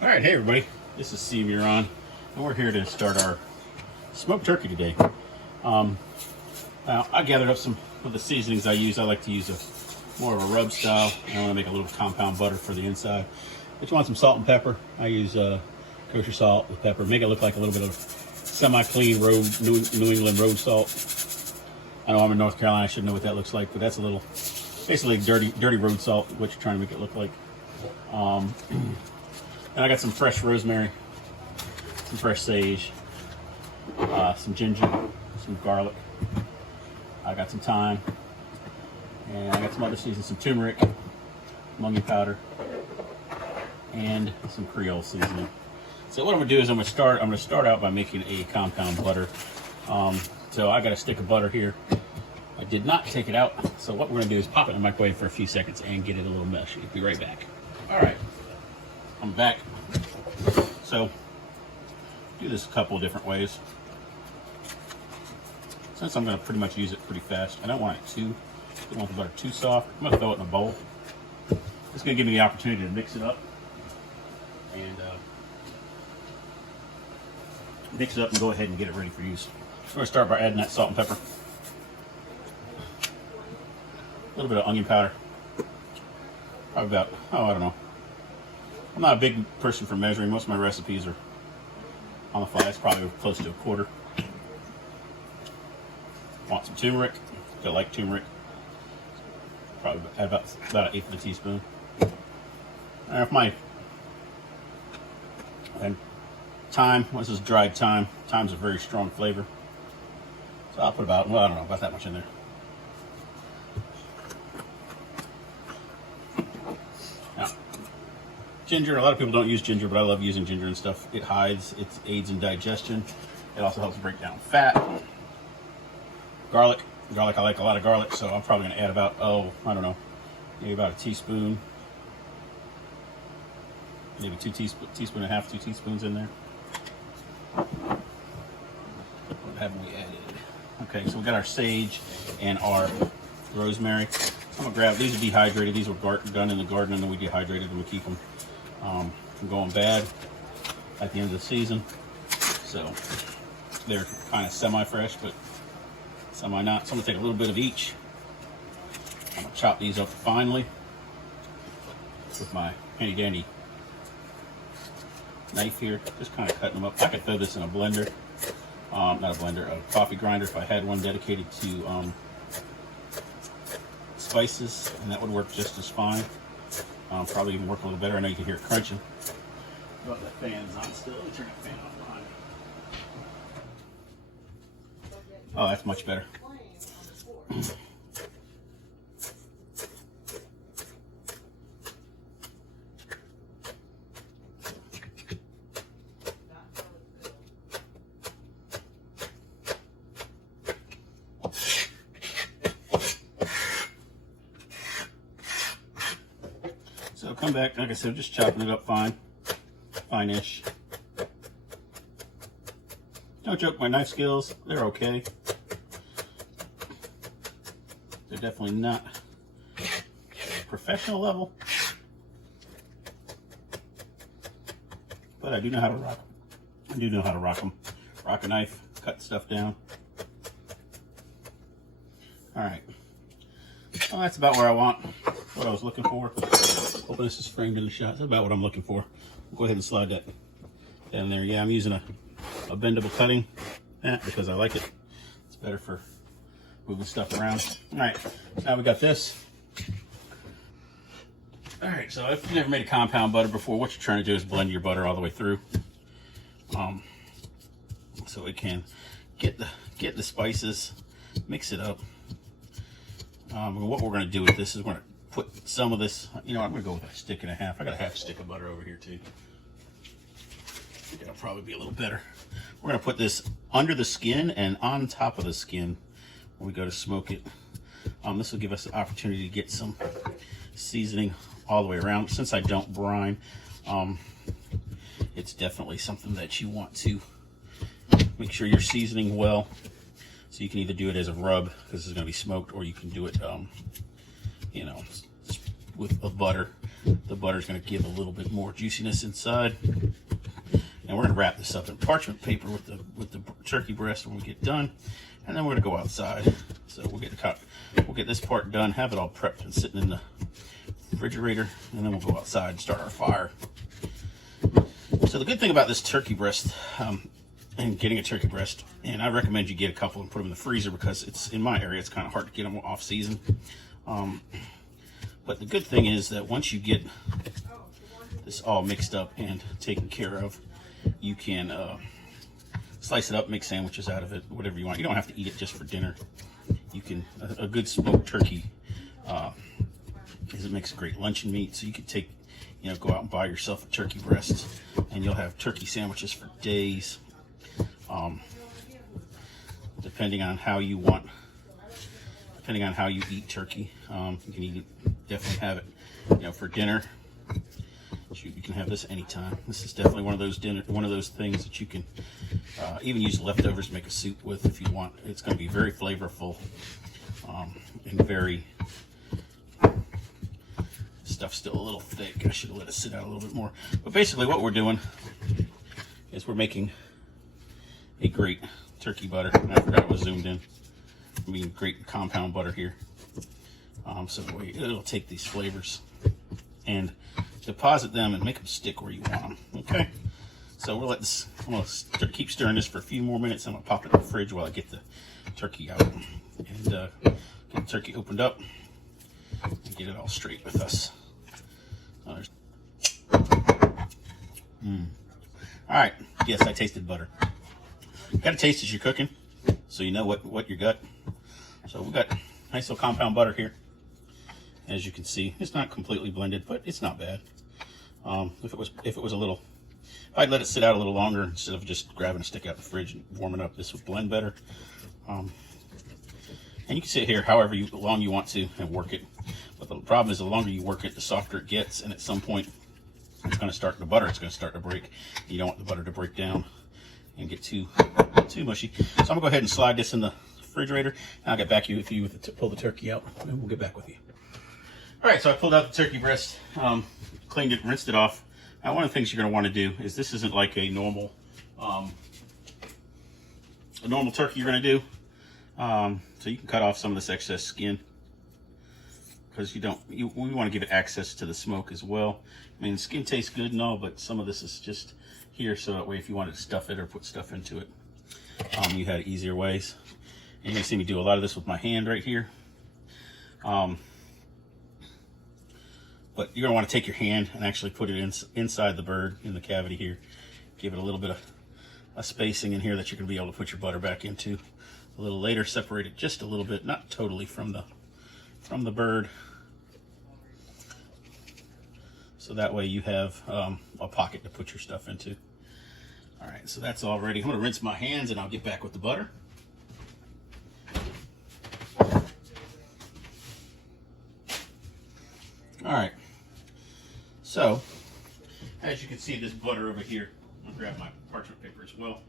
All right, hey everybody, this is Steve Huron, and we're here to start our smoked turkey today. Now I gathered up some of the seasonings I use. I like to use more of a rub style, and I want to make a little compound butter for the inside. But you want some salt and pepper. I use kosher salt with pepper. Make it look like a little bit of semi-clean road New England road salt. I know I'm in North Carolina, I should know what that looks like, but that's a little basically dirty road salt, what you're trying to make it look like. And I got some fresh rosemary, some fresh sage, some ginger, some garlic. I got some thyme, and I got some other seasonings, some turmeric, onion powder, and some Creole seasoning. So what I'm gonna do is I'm gonna start out by making a compound butter. So I got a stick of butter here. I did not take it out. So what we're gonna do is pop it in the microwave for a few seconds and get it a little mushy. Be right back. All right, I'm back. So do this a couple of different ways. Since I'm gonna pretty much use it pretty fast, I don't want the butter too soft. I'm gonna throw it in a bowl. It's gonna give me the opportunity to mix it up and go ahead and get it ready for use. I'm gonna start by adding that salt and pepper, a little bit of onion powder, probably about, I don't know. I'm not a big person for measuring. Most of my recipes are on the fly. It's probably close to a quarter. Want some turmeric? If you like turmeric, probably add about an eighth of a teaspoon. And thyme. This is dried thyme. Thyme's a very strong flavor, so I'll put about, well, I don't know, about that much in there. Now, ginger. A lot of people don't use ginger, but I love using ginger and stuff. It aids in digestion. It also helps break down fat. Garlic, I like a lot of garlic, so I'm probably going to add about, I don't know, maybe about a teaspoon, maybe two teaspoons in there. What haven't we added? Okay, so we got our sage and our rosemary. I'm gonna grab these. Are dehydrated. These were done in the garden, and then we dehydrated them. We keep them from going bad at the end of the season. So they're kind of semi-fresh, but semi not. So I'm gonna take a little bit of each. I'm gonna chop these up finely with my handy dandy knife here. Just kind of cutting them up. I could throw this in a blender, not a blender, a coffee grinder if I had one dedicated to spices, and that would work just as fine. Probably even work a little better. I know you can hear it crunching. But the fan's on still. Let me turn the fan on behind me. Oh, that's much better. So come back, like I said, just chopping it up fine-ish. Don't joke, my knife skills, they're okay. They're definitely not professional level, but I do know how to rock them. I do know how to rock them. Rock a knife, cut stuff down. All right. Well, that's about where I want, what I was looking for. Hoping this is framed in the shot. That's about what I'm looking for. I'll go ahead and slide that down there. Yeah, I'm using a bendable cutting mat because I like it. It's better for moving stuff around. All right, now we got this. All right, so if you've never made a compound butter before, what you're trying to do is blend your butter all the way through, so it can get the spices, mix it up. What we're going to do with this is we're going to put some of this, I'm going to go with a stick and a half. I got a half stick of butter over here too. I think that'll probably be a little better. We're going to put this under the skin and on top of the skin when we go to smoke it. This will give us the opportunity to get some seasoning all the way around. Since I don't brine, it's definitely something that you want to make sure you're seasoning well. So you can either do it as a rub because it's going to be smoked, or you can do it, with butter. the butter's going to give a little bit more juiciness inside. And we're going to wrap this up in parchment paper with the turkey breast when we get done, and then we're going to go outside. So we'll get this part done, have it all prepped and sitting in the refrigerator, and then we'll go outside and start our fire. So the good thing about this turkey breast, and getting a turkey breast, and I recommend you get a couple and put them in the freezer, because it's, in my area, it's kind of hard to get them off season. But the good thing is that once you get this all mixed up and taken care of, you can slice it up, make sandwiches out of it, whatever you want. You don't have to eat it just for dinner. You can, a good smoked turkey it makes a great luncheon meat. So you could take, go out and buy yourself a turkey breast, and you'll have turkey sandwiches for days. Depending on how you eat turkey, you can definitely have it, for dinner. Shoot, you can have this anytime. This is definitely one of those things that you can even use leftovers to make a soup with if you want. It's going to be very flavorful, and very, stuff's still a little thick. I should have let it sit out a little bit more. But basically what we're doing is we're making a great turkey butter. And I forgot it was zoomed in. I mean, great compound butter here. So it'll take these flavors and deposit them and make them stick where you want them. Okay. So I'm gonna keep stirring this for a few more minutes. I'm gonna pop it in the fridge while I get the turkey out and get the turkey opened up and get it all straight with us. All right. Yes, I tasted butter. You gotta taste as you're cooking, so you know what you got. So we got nice little compound butter here. As you can see, it's not completely blended, but it's not bad. If it was a little, if I'd let it sit out a little longer instead of just grabbing a stick out of the fridge and warming it up, this would blend better. And you can sit here however long you want to and work it. But the problem is, the longer you work it, the softer it gets, and at some point, it's going to start to break. You don't want the butter to break down and get too mushy. So I'm gonna go ahead and slide this in the refrigerator, and I'll get back to you pull the turkey out, and we'll get back with you. All right, so I pulled out the turkey breast, cleaned it, rinsed it off. Now, one of the things you're gonna want to do is, this isn't like a normal turkey you're gonna do. So you can cut off some of this excess skin, because we want to give it access to the smoke as well. I mean, the skin tastes good and all, but some of this is just here, so that way if you wanted to stuff it or put stuff into it, you had easier ways. And you can see me do a lot of this with my hand right here. But you're gonna want to take your hand and actually put it inside the bird, in the cavity here. Give it a little bit of a spacing in here that you're gonna be able to put your butter back into a little later. Separate it just a little bit, not totally from the bird. So that way you have a pocket to put your stuff into. All right, so that's all ready. I'm gonna rinse my hands and I'll get back with the butter. All right, so as you can see, this butter over here, I'm gonna grab my parchment paper as well.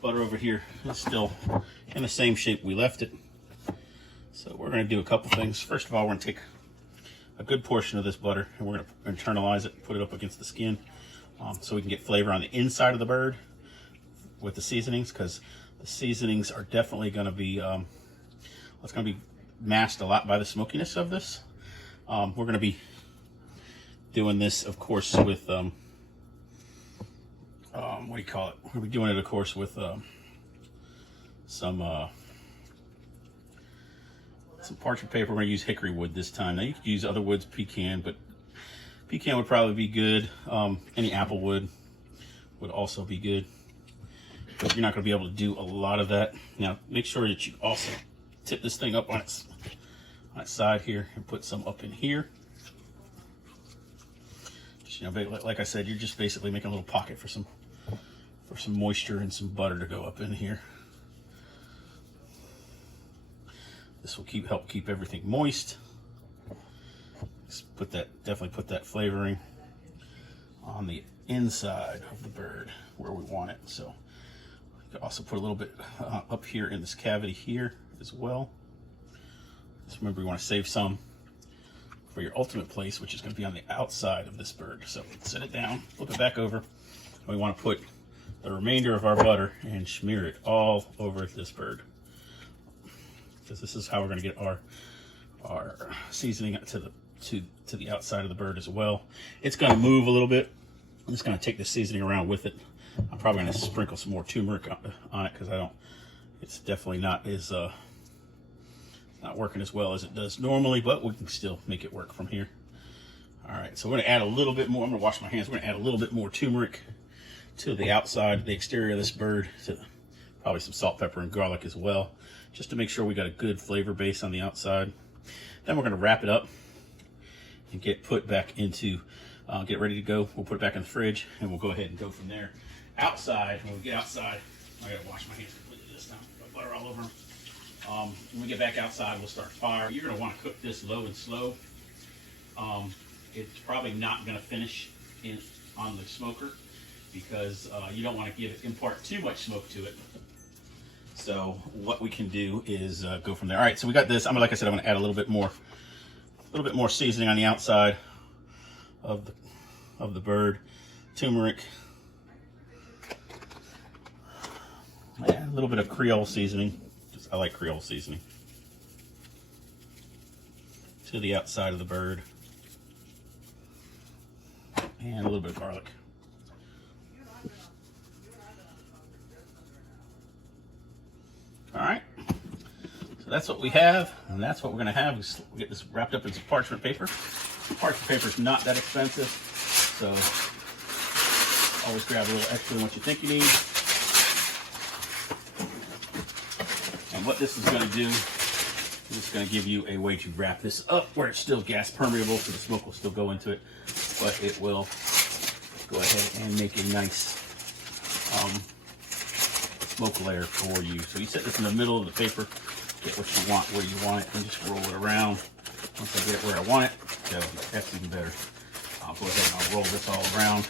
Butter over here is still in the same shape we left it. So we're gonna do a couple things. First of all, we're gonna take a good portion of this butter and we're gonna internalize it, put it up against the skin, so we can get flavor on the inside of the bird with the seasonings, because the seasonings are definitely gonna be, it's gonna be masked a lot by the smokiness of this. We're going to be doing this, of course, with what do you call it? We're going to be doing it, of course, with some parchment paper. We're going to use hickory wood this time. Now you could use other woods, pecan, but pecan would probably be good. Any apple wood would also be good, but you're not going to be able to do a lot of that. Now make sure that you also tip this thing up on its side here and put some up in here. Just, like I said, you're just basically making a little pocket for some moisture and some butter to go up in here. This will help keep everything moist. Definitely put that flavoring on the inside of the bird where we want it. So you can also put a little bit up here in this cavity here as well. Just remember, you want to save some for your ultimate place, which is going to be on the outside of this bird. So set it down, flip it back over. We want to put the remainder of our butter and smear it all over this bird, because this is how we're going to get our seasoning to the outside of the bird as well. It's going to move a little bit. I'm just going to take the seasoning around with it. I'm probably going to sprinkle some more turmeric on it, because it's definitely not as not working as well as it does normally, but we can still make it work from here. All right, so we're going to add a little bit more. I'm going to wash my hands. We're going to add a little bit more turmeric to the outside, the exterior of this bird, to probably some salt, pepper, and garlic as well, just to make sure we got a good flavor base on the outside. Then we're going to wrap it up and get put back into, get ready to go. We'll put it back in the fridge, and we'll go ahead and go from there. Outside, when we get outside, I got to wash my hands completely this time. Got butter all over them. When we get back outside, we'll start fire. You're going to want to cook this low and slow. It's probably not going to finish on the smoker, because you don't want to impart too much smoke to it. So what we can do is go from there. All right, so we got this. Like I said, I'm going to add a little bit more seasoning on the outside of the bird. Turmeric. Yeah, a little bit of Creole seasoning. I like Creole seasoning. To the outside of the bird. And a little bit of garlic. All right, so that's what we have, and that's what we're going to have. We'll get this wrapped up in some parchment paper. Parchment paper is not that expensive, so always grab a little extra than what you think you need. And what this is going to do is it's going to give you a way to wrap this up where it's still gas permeable, so the smoke will still go into it, but it will go ahead and make a nice smoke layer for you. So you set this in the middle of the paper, get what you want where you want it, and just roll it around. Once I get it where I want it, so that's even better. I'll go ahead and I'll roll this all around.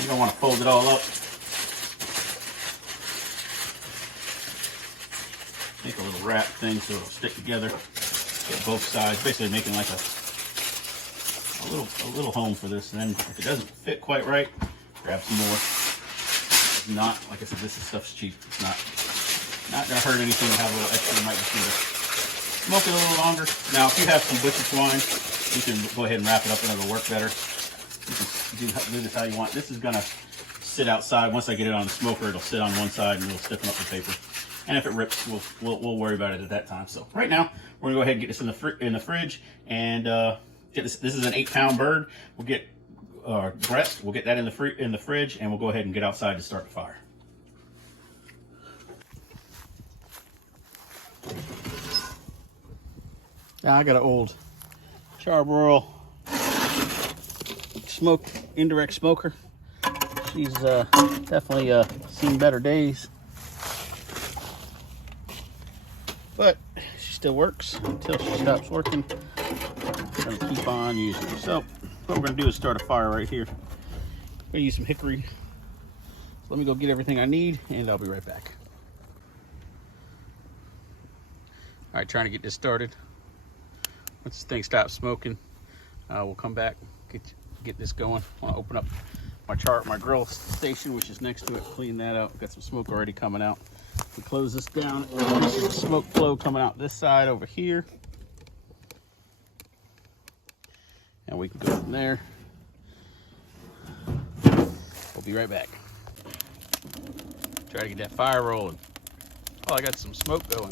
You don't want to fold it all up. Make a little wrap thing so it'll stick together. Get both sides, basically making like a little home for this. And then if it doesn't fit quite right, grab some more. Not, like I said, this stuff's cheap. It's not gonna hurt anything to have a little extra. You might just need to smoke it a little longer. Now, if you have some butcher twine, you can go ahead and wrap it up and it'll work better. You can do this how you want. This is gonna sit outside. Once I get it on the smoker, it'll sit on one side and it'll stiffen up the paper. And if it rips, we'll worry about it at that time. So right now, we're gonna go ahead and get this in the fridge and get this. This is an 8-pound bird. We'll get breast. We'll get that in the fridge, and we'll go ahead and get outside to start the fire. Now I got an old Charbroil indirect smoker. She's definitely seen better days, but she still works until she stops working. I'm gonna keep on using her. So what we're going to do is start a fire right here. I'm going to use some hickory. So let me go get everything I need, and I'll be right back. All right, trying to get this started. Once this thing stops smoking, we'll come back, get this going. I want to open up my grill station, which is next to it, clean that out. Got some smoke already coming out. We close this down. This is the smoke flow coming out this side over here. And we can go from there. We'll be right back. Try to get that fire rolling. Oh, I got some smoke going.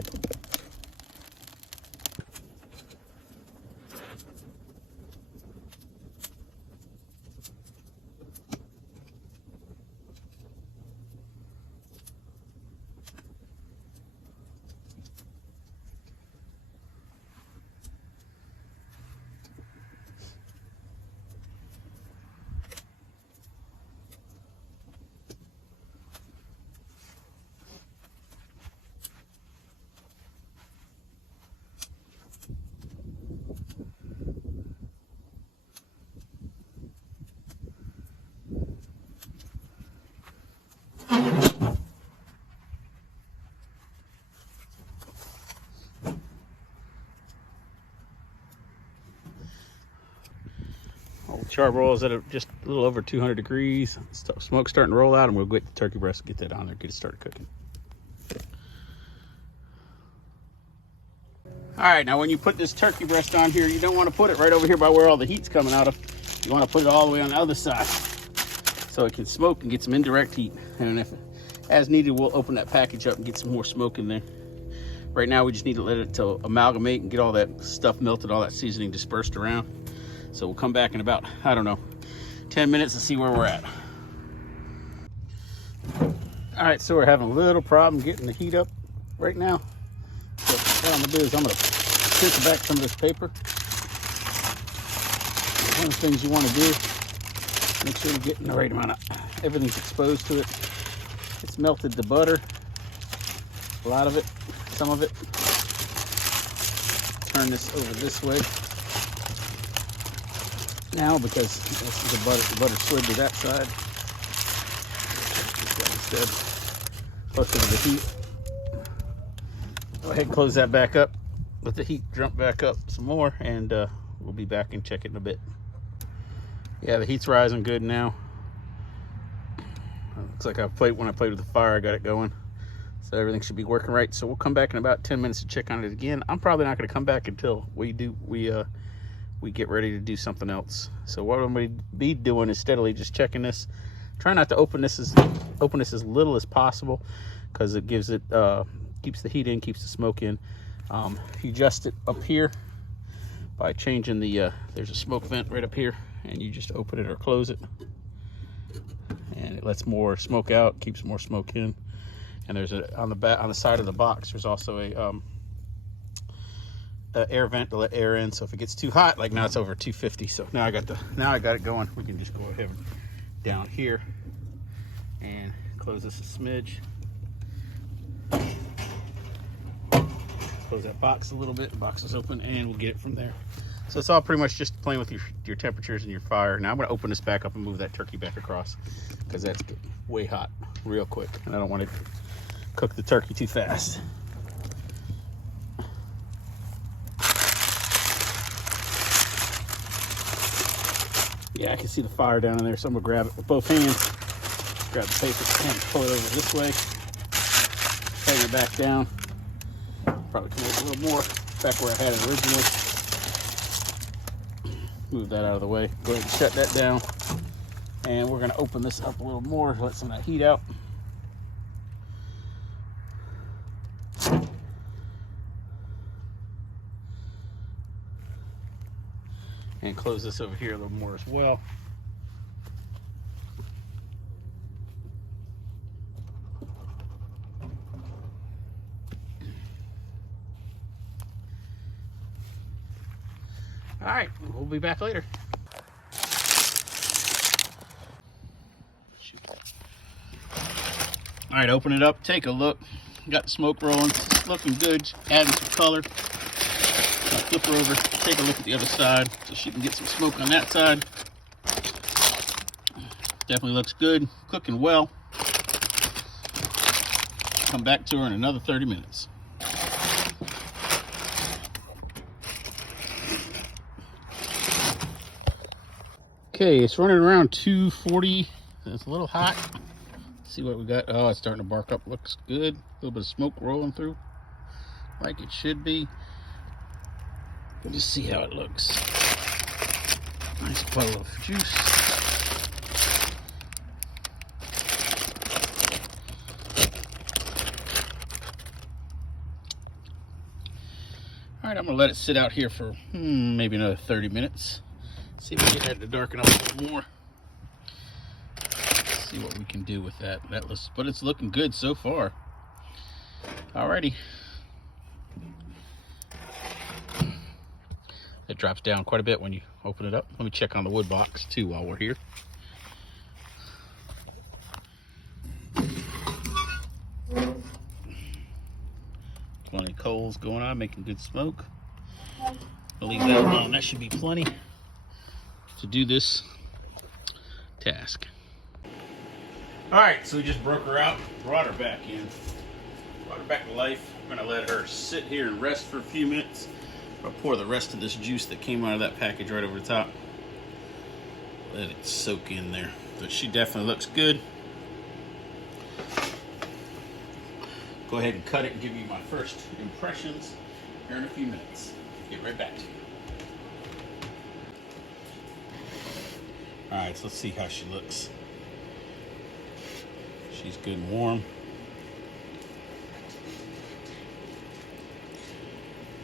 Charbroil is at just a little over 200 degrees. Smoke's starting to roll out, and we'll get the turkey breast, get that on there, get it started cooking. All right, now when you put this turkey breast on here, you don't want to put it right over here by where all the heat's coming out of. You want to put it all the way on the other side so it can smoke and get some indirect heat. And if as needed, we'll open that package up and get some more smoke in there. Right now, we just need to let it to amalgamate and get all that stuff melted, all that seasoning dispersed around. So we'll come back in about, I don't know, 10 minutes to see where we're at. All right, so we're having a little problem getting the heat up right now. So what I'm gonna do is I'm gonna pinch back some of this paper. One of the things you wanna do, make sure you're getting the right amount of, everything's exposed to it. It's melted the butter, a lot of it, some of it. Turn this over this way. Now, because this is the butter slid to that side. Instead, closer to the heat. Go ahead and close that back up. Let the heat jump back up some more, and we'll be back and check it in a bit. Yeah, the heat's rising good now. Looks like when I played with the fire, I got it going. So everything should be working right. So we'll come back in about 10 minutes to check on it again. I'm probably not going to come back until we get ready to do something else. So what I'm going to be doing is steadily just checking this. Try not to open this as little as possible, because it gives it keeps the heat in, keeps the smoke in. If you adjust it up here by changing the there's a smoke vent right up here, and you just open it or close it, and it lets more smoke out, keeps more smoke in. And there's on the side of the box, there's also a air vent to let air in. So if it gets too hot, like now it's over 250. So now I got it going. We can just go ahead down here and close this a smidge. Close that box a little bit. The box is open, and we'll get it from there. So it's all pretty much just playing with your temperatures and your fire. Now I'm going to open this back up and move that turkey back across, because that's getting way hot real quick, and I don't want to cook the turkey too fast. Yeah, I can see the fire down in there, so I'm gonna grab it with both hands. Grab the paper and pull it over this way. Hang it back down. Probably come over a little more back where I had it originally. Move that out of the way. Go ahead and shut that down. And we're gonna open this up a little more, let some of that heat out. And close this over here a little more as well. All right, we'll be back later. All right, open it up, take a look. Got the smoke rolling, it's looking good, adding some color. I'll flip her over, take a look at the other side so she can get some smoke on that side. Definitely looks good, cooking well. Come back to her in another 30 minutes. Okay, it's running around 240. It's a little hot. Let's see what we got. Oh, it's starting to bark up. Looks good. A little bit of smoke rolling through, like it should be. We'll just see how it looks. Nice puddle of juice. All right, I'm gonna let it sit out here for maybe another 30 minutes. See if we can get that to darken up a little more. See what we can do with that. But it's looking good so far. Alrighty. It drops down quite a bit when you open it up. Let me check on the wood box too while we're here. Plenty of coals going on, making good smoke. I'll leave that alone. That should be plenty to do this task. All right, so we just broke her out, brought her back in, brought her back to life. I'm gonna let her sit here and rest for a few minutes. I'll pour the rest of this juice that came out of that package right over the top. Let it soak in there. But she definitely looks good. Go ahead and cut it and give you my first impressions here in a few minutes. Get right back to you. Alright, so let's see how she looks. She's good and warm.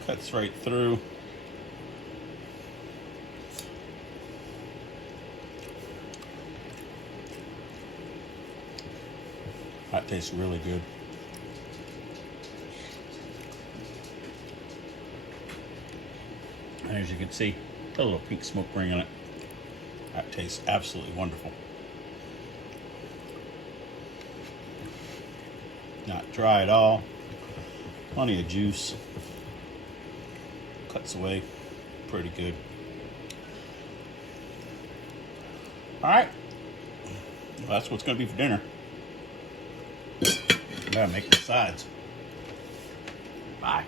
Cuts right through. That tastes really good. And as you can see, a little pink smoke ring on it. That tastes absolutely wonderful. Not dry at all. Plenty of juice. Cuts away pretty good. Alright. Well, that's what's going to be for dinner. Gotta make the sides. Bye.